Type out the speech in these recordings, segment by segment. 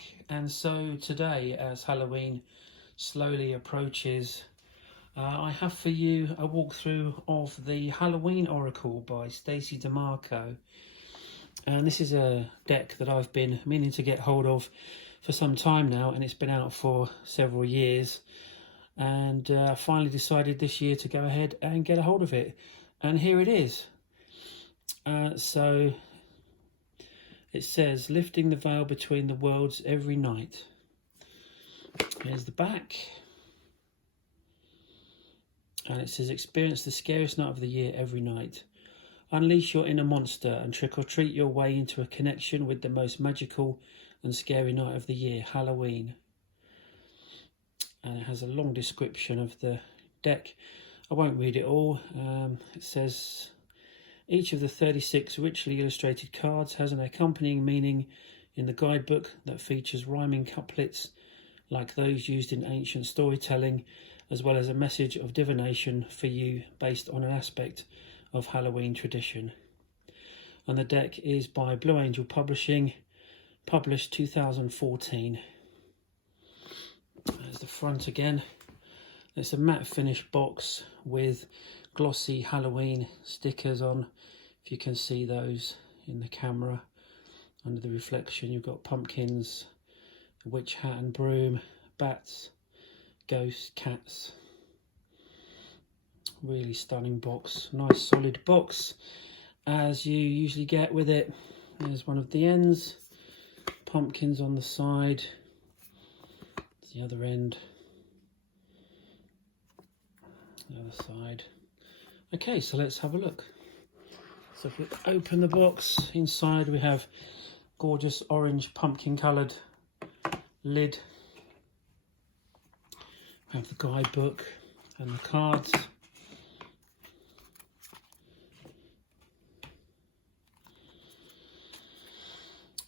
back, and so today, as Halloween slowly approaches, I have for you a walkthrough of the Halloween Oracle by Stacey DeMarco. And this is a deck that I've been meaning to get hold of for some time now, and it's been out for several years, and I finally decided this year to go ahead and get a hold of it, and here it is. So it says, lifting the veil between the worlds every night. Here's the back. And it says, experience the scariest night of the year every night. Unleash your inner monster and trick or treat your way into a connection with the most magical and scary night of the year, Halloween. And it has a long description of the deck. I won't read it all. It says, each of the 36 richly illustrated cards has an accompanying meaning in the guidebook that features rhyming couplets like those used in ancient storytelling, as well as a message of divination for you based on an aspect of Halloween tradition. And the deck is by Blue Angel Publishing, published 2014. There's the front again. It's a matte finish box with glossy Halloween stickers on, if you can see those in the camera under the reflection. You've got pumpkins, a witch hat and broom, bats, ghosts, cats. Really stunning box, nice solid box as you usually get with it. There's one of the ends, pumpkins on the side, the other end, the other side. Okay, so let's have a look. So if we open the box, inside we have gorgeous orange pumpkin coloured lid. We have the guidebook and the cards.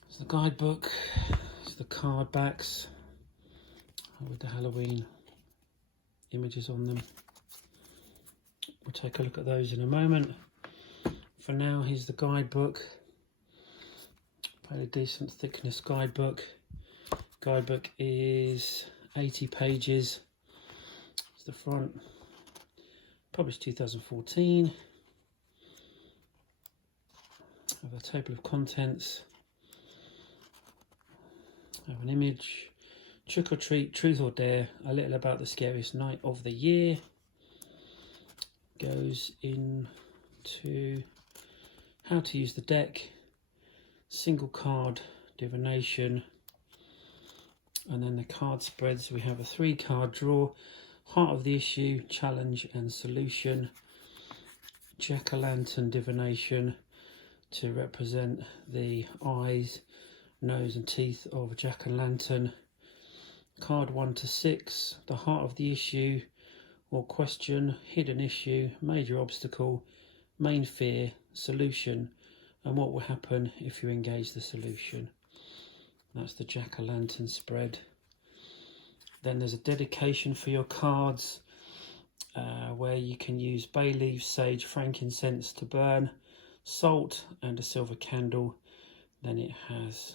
There's the guidebook, there's the card backs with the Halloween images on them. We'll take a look at those in a moment. For now, here's the guidebook. Fairly decent thickness guidebook. Guidebook is 80 pages. It's the front. Published 2014. Have a table of contents. Have an image. Trick or treat, truth or dare. A little about the scariest night of the year. Goes into how to use the deck, single card divination, and then the card spreads. We have a 3-card draw, heart of the issue, challenge and solution, jack-o'-lantern divination to represent the eyes, nose and teeth of a jack-o'-lantern. Card 1 to 6, the heart of the issue or question, hidden issue, major obstacle, main fear, solution, and what will happen if you engage the solution. That's the jack-o'-lantern spread. Then there's a dedication for your cards where you can use bay leaves, sage, frankincense to burn, salt and a silver candle. Then it has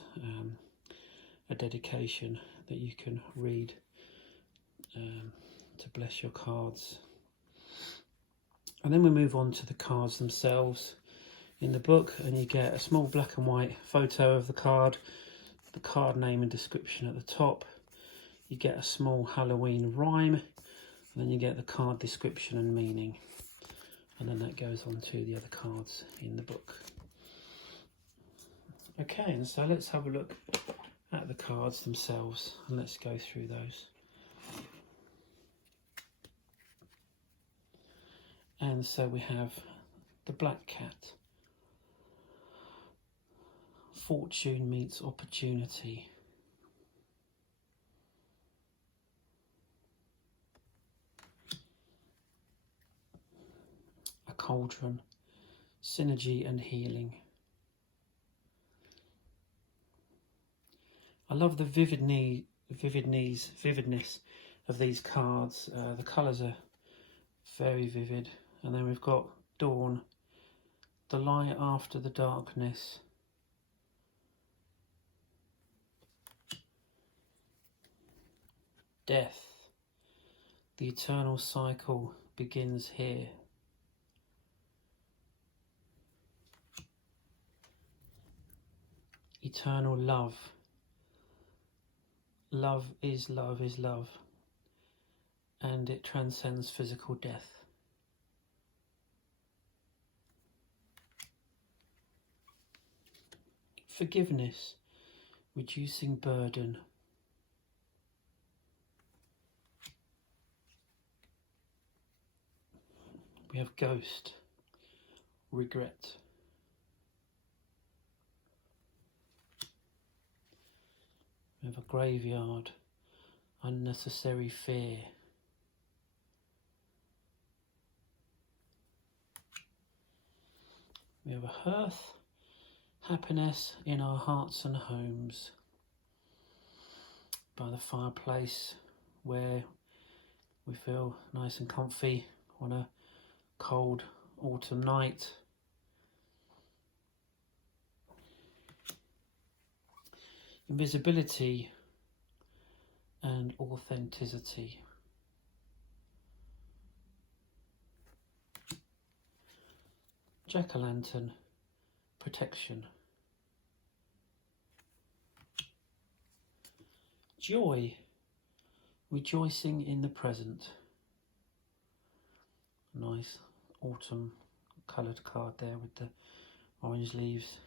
a dedication that you can read to bless your cards. And then we move on to the cards themselves in the book, and you get a small black and white photo of the card name and description at the top. You get a small Halloween rhyme, and then you get the card description and meaning, and then that goes on to the other cards in the book. Okay, and so let's have a look at the cards themselves, and let's go through those. And so we have the Black Cat. Fortune meets opportunity. A cauldron. Synergy and healing. I love the vividness of these cards. The colours are very vivid. And then we've got dawn, the light after the darkness. Death. The eternal cycle begins here. Eternal love. Love is love is love, and it transcends physical death. Forgiveness, reducing burden. We have ghost, regret. We have a graveyard, unnecessary fear. We have a hearth, happiness in our hearts and homes, by the fireplace where we feel nice and comfy on a cold autumn night. Invisibility and authenticity. Jack-o'-lantern, protection. Joy, rejoicing in the present. Nice autumn coloured card there with the orange leaves.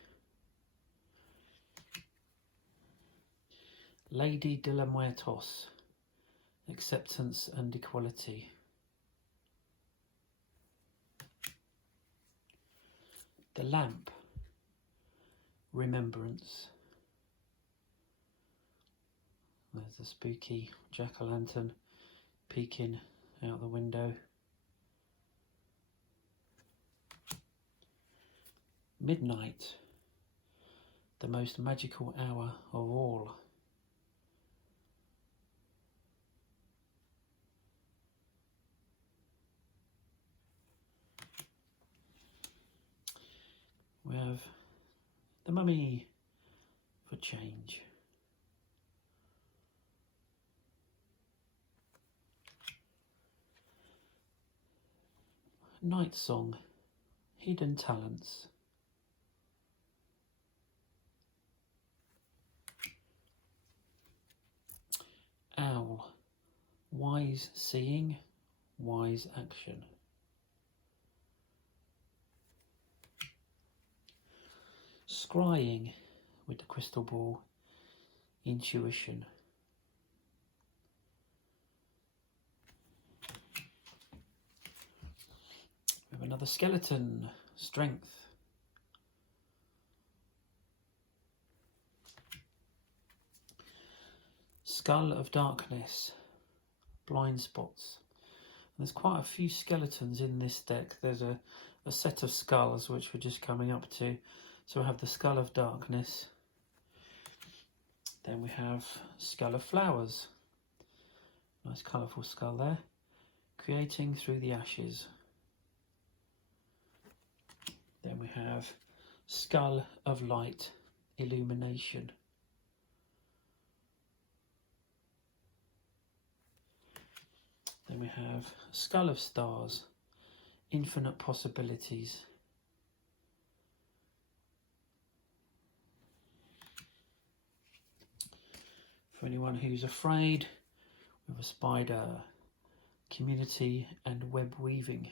Lady de la Muertos, acceptance and equality. The lamp, remembrance. There's a spooky jack-o'-lantern peeking out the window. Midnight, the most magical hour of all. We have the mummy for change. Night song, hidden talents. Owl, wise seeing, wise action. Scrying with the crystal ball, intuition. We have another skeleton, strength. Skull of darkness, blind spots. And there's quite a few skeletons in this deck. There's a set of skulls which we're just coming up to. So we have the Skull of Darkness. Then we have Skull of Flowers. Nice colourful skull there. Creating through the ashes. Then we have Skull of Light, illumination. Then we have Skull of Stars, infinite possibilities. For anyone who's afraid, we have a spider, community and web weaving.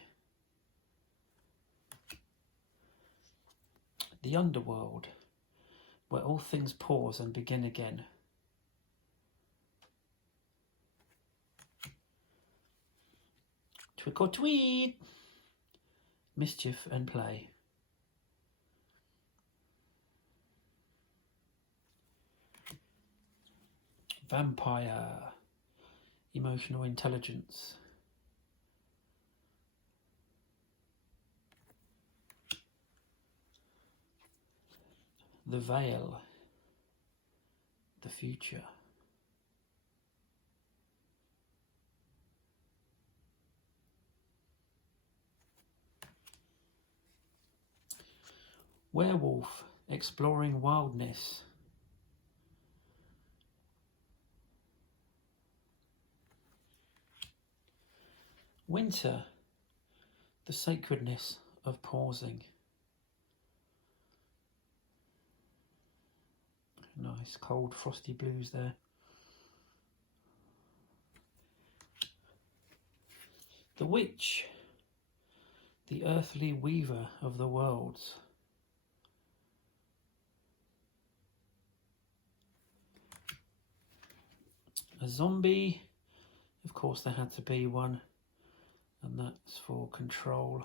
The underworld, where all things pause and begin again. Trick or treat, mischief and play. Vampire, emotional intelligence. The veil, the future. Werewolf, exploring wildness. Winter, the sacredness of pausing. Nice cold frosty blues there. The witch, the earthly weaver of the worlds. A zombie, of course there had to be one, and that's for control.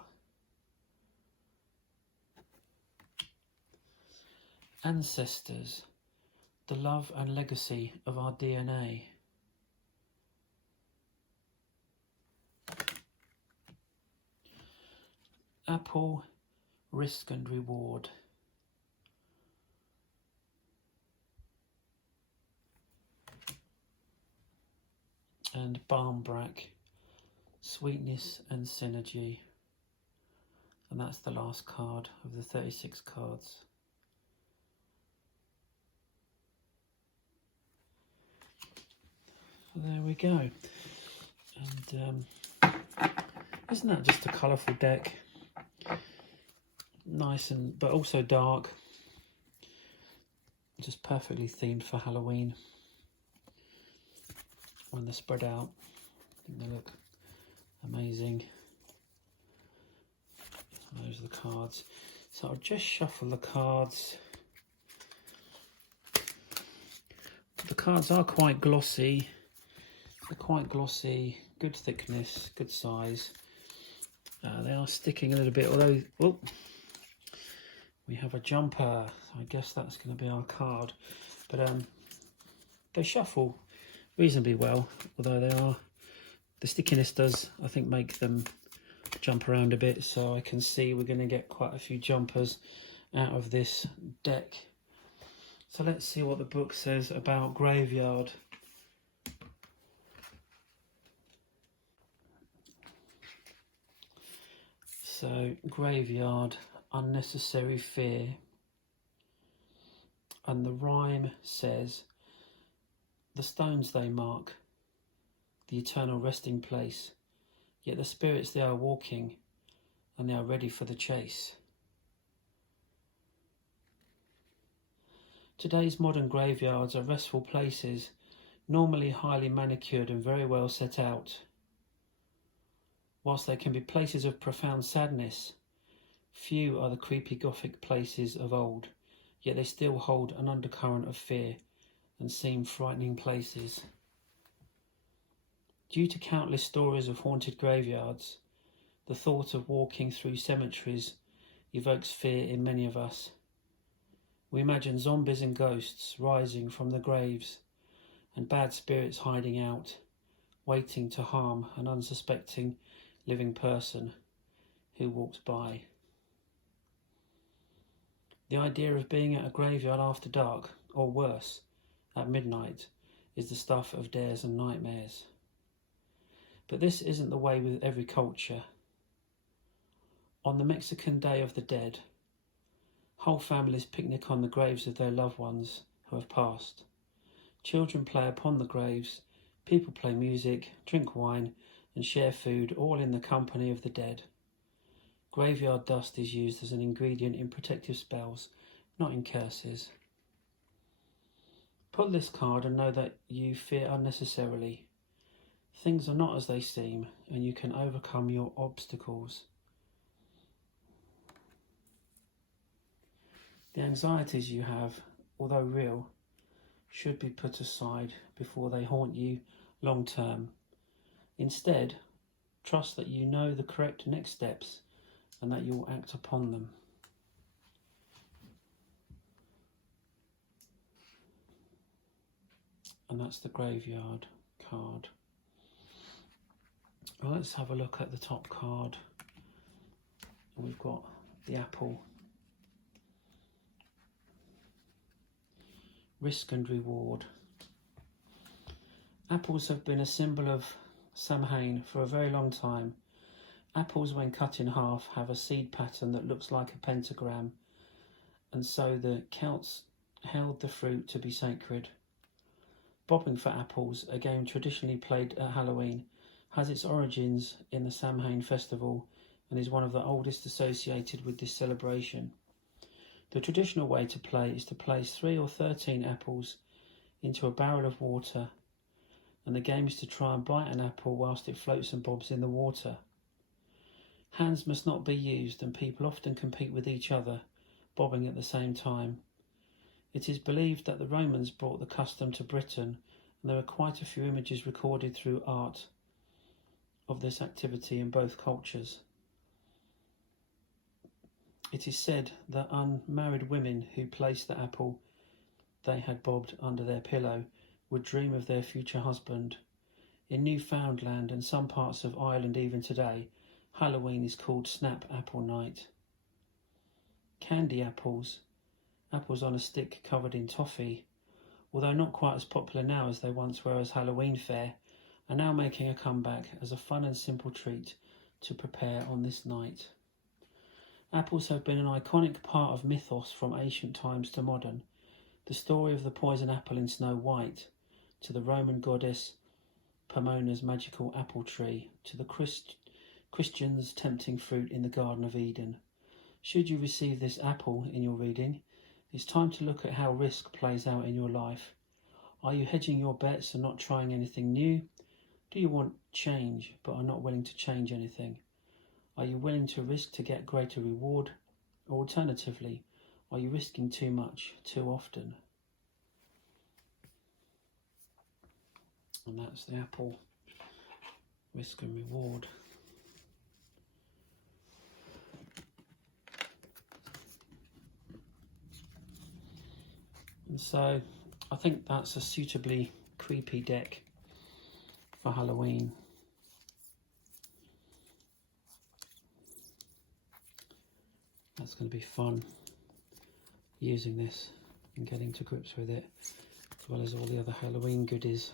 Ancestors, the love and legacy of our DNA. Apple, risk and reward. And Barmbrack, sweetness and synergy. And that's the last card of the 36 cards. There we go. And isn't that just a colourful deck? Nice and but also dark. Just perfectly themed for Halloween. When they're spread out, I think they look amazing. Those are the cards. So I'll just shuffle the cards. The cards are quite glossy. They're quite glossy, good thickness, good size. They are sticking a little bit, although we have a jumper. So I guess that's going to be our card. But they shuffle reasonably well, although the stickiness does, I think, make them jump around a bit. So I can see we're going to get quite a few jumpers out of this deck. So let's see what the book says about Graveyard. So, Graveyard, unnecessary fear. And the rhyme says, the stones they mark, the eternal resting place, yet the spirits they are walking, and they are ready for the chase. Today's modern graveyards are restful places, normally highly manicured and very well set out. Whilst they can be places of profound sadness, few are the creepy Gothic places of old, yet they still hold an undercurrent of fear and seem frightening places. Due to countless stories of haunted graveyards, the thought of walking through cemeteries evokes fear in many of us. We imagine zombies and ghosts rising from the graves and bad spirits hiding out, waiting to harm an unsuspecting living person who walks by. The idea of being at a graveyard after dark, or worse, at midnight, is the stuff of dares and nightmares. But this isn't the way with every culture. On the Mexican Day of the Dead, whole families picnic on the graves of their loved ones who have passed. Children play upon the graves, people play music, drink wine, and share food, all in the company of the dead. Graveyard dust is used as an ingredient in protective spells, not in curses. Pull this card and know that you fear unnecessarily. Things are not as they seem, and you can overcome your obstacles. The anxieties you have, although real, should be put aside before they haunt you long term. Instead, trust that you know the correct next steps and that you will act upon them. And that's the Graveyard card. Well, let's have a look at the top card. We've got the apple. Risk and reward. Apples have been a symbol of Samhain for a very long time. Apples, when cut in half, have a seed pattern that looks like a pentagram, and so the Celts held the fruit to be sacred. Bobbing for apples, a game traditionally played at Halloween, has its origins in the Samhain festival and is one of the oldest associated with this celebration. The traditional way to play is to place 3 or 13 apples into a barrel of water, and the game is to try and bite an apple whilst it floats and bobs in the water. Hands must not be used, and people often compete with each other, bobbing at the same time. It is believed that the Romans brought the custom to Britain, and there are quite a few images recorded through art of this activity in both cultures. It is said that unmarried women who placed the apple they had bobbed under their pillow would dream of their future husband. In Newfoundland and some parts of Ireland even today, Halloween is called Snap Apple Night. Candy apples, apples on a stick covered in toffee, although not quite as popular now as they once were as Halloween fare, are now making a comeback as a fun and simple treat to prepare on this night. Apples have been an iconic part of mythos from ancient times to modern. The story of the poison apple in Snow White, to the Roman goddess Pomona's magical apple tree, to the Christians' tempting fruit in the Garden of Eden. Should you receive this apple in your reading, it's time to look at how risk plays out in your life. Are you hedging your bets and not trying anything new? Do you want change but are not willing to change anything? Are you willing to risk to get greater reward? Or alternatively, are you risking too much, too often? And that's the apple, risk and reward. And so I think that's a suitably creepy deck for Halloween. That's going to be fun using this and getting to grips with it, as well as all the other Halloween goodies.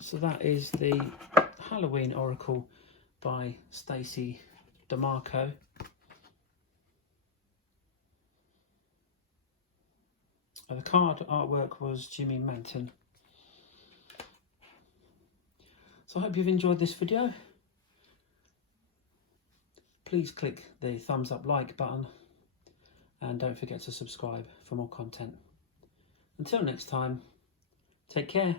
So that is the Halloween Oracle by Stacey DeMarco. The card artwork was Jimmy Manton. So I hope you've enjoyed this video. Please click the thumbs up like button and don't forget to subscribe for more content. Until next time, take care.